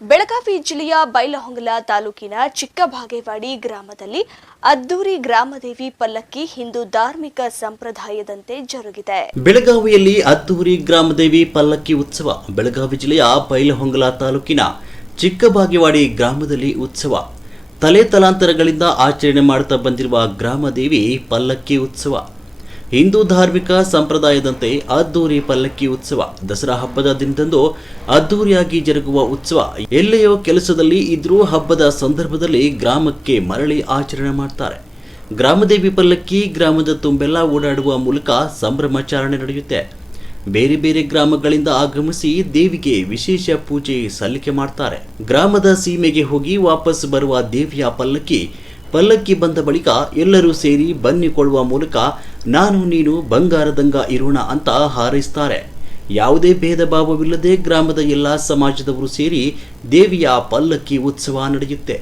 ಬೆಳಗಾವಿ ಜಿಲ್ಲೆಯ ಬೈಲಹೊಂಗಲ ತಾಲೂಕಿನ ಚಿಕ್ಕಬಾಗೇವಾಡಿ ಗ್ರಾಮದಲ್ಲಿ ಅದ್ದೂರಿ ಗ್ರಾಮದೇವಿ ಪಲ್ಲಕ್ಕಿ ಹಿಂದೂ ಧಾರ್ಮಿಕ ಸಂಪ್ರದಾಯದಂತೆ ಜರುಗಿದೆ. ಬೆಳಗಾವಿಯಲ್ಲಿ ಅದ್ದೂರಿ ಗ್ರಾಮದೇವಿ ಪಲ್ಲಕ್ಕಿ ಉತ್ಸವ. ಬೆಳಗಾವಿ ಜಿಲ್ಲೆಯ ಬೈಲಹೊಂಗಲ ತಾಲೂಕಿನ ಚಿಕ್ಕಬಾಗೇವಾಡಿ ಗ್ರಾಮದಲ್ಲಿ ಉತ್ಸವ ತಲೆ ತಲಾಂತರಗಳಿಂದ ಆಚರಣೆ ಮಾಡುತ್ತಾ ಬಂದಿರುವ ಗ್ರಾಮದೇವಿ ಪಲ್ಲಕ್ಕಿ ಉತ್ಸವ. ಹಿಂದೂ ಧಾರ್ಮಿಕ ಸಂಪ್ರದಾಯದಂತೆ ಅದ್ದೂರಿ ಪಲ್ಲಕ್ಕಿ ಉತ್ಸವ. ದಸರಾ ಹಬ್ಬದ ದಿನದಂದು ಅದ್ದೂರಿಯಾಗಿ ಜರುಗುವ ಉತ್ಸವ. ಎಲ್ಲೆಯೋ ಕೆಲಸದಲ್ಲಿ ಇದ್ರೂ ಹಬ್ಬದ ಸಂದರ್ಭದಲ್ಲಿ ಗ್ರಾಮಕ್ಕೆ ಮರಳಿ ಆಚರಣೆ ಮಾಡ್ತಾರೆ. ಗ್ರಾಮದೇವಿ ಪಲ್ಲಕ್ಕಿ ಗ್ರಾಮದ ತುಂಬೆಲ್ಲ ಓಡಾಡುವ ಮೂಲಕ ಸಂಭ್ರಮಾಚರಣೆ ನಡೆಯುತ್ತೆ. ಬೇರೆ ಬೇರೆ ಗ್ರಾಮಗಳಿಂದ ಆಗಮಿಸಿ ದೇವಿಗೆ ವಿಶೇಷ ಪೂಜೆ ಸಲ್ಲಿಕೆ ಮಾಡ್ತಾರೆ. ಗ್ರಾಮದ ಸೀಮೆಗೆ ಹೋಗಿ ವಾಪಸ್ ಬರುವ ದೇವಿಯ ಪಲ್ಲಕ್ಕಿ ಬಂದ ಬಳಿಕ ಎಲ್ಲರೂ ಸೇರಿ ಬನ್ನಿ ಕೊಡುವ ಮೂಲಕ ನಾನು ನೀನು ಬಂಗಾರದಂಗ ಇರೋಣ ಅಂತ ಹಾರೈಸ್ತಾರೆ. ಯಾವುದೇ ಭೇದ ಭಾವವಿಲ್ಲದೆ ಗ್ರಾಮದ ಎಲ್ಲ ಸಮಾಜದವರು ಸೇರಿ ದೇವಿಯ ಪಲ್ಲಕ್ಕಿ ಉತ್ಸವ ನಡೆಯುತ್ತೆ.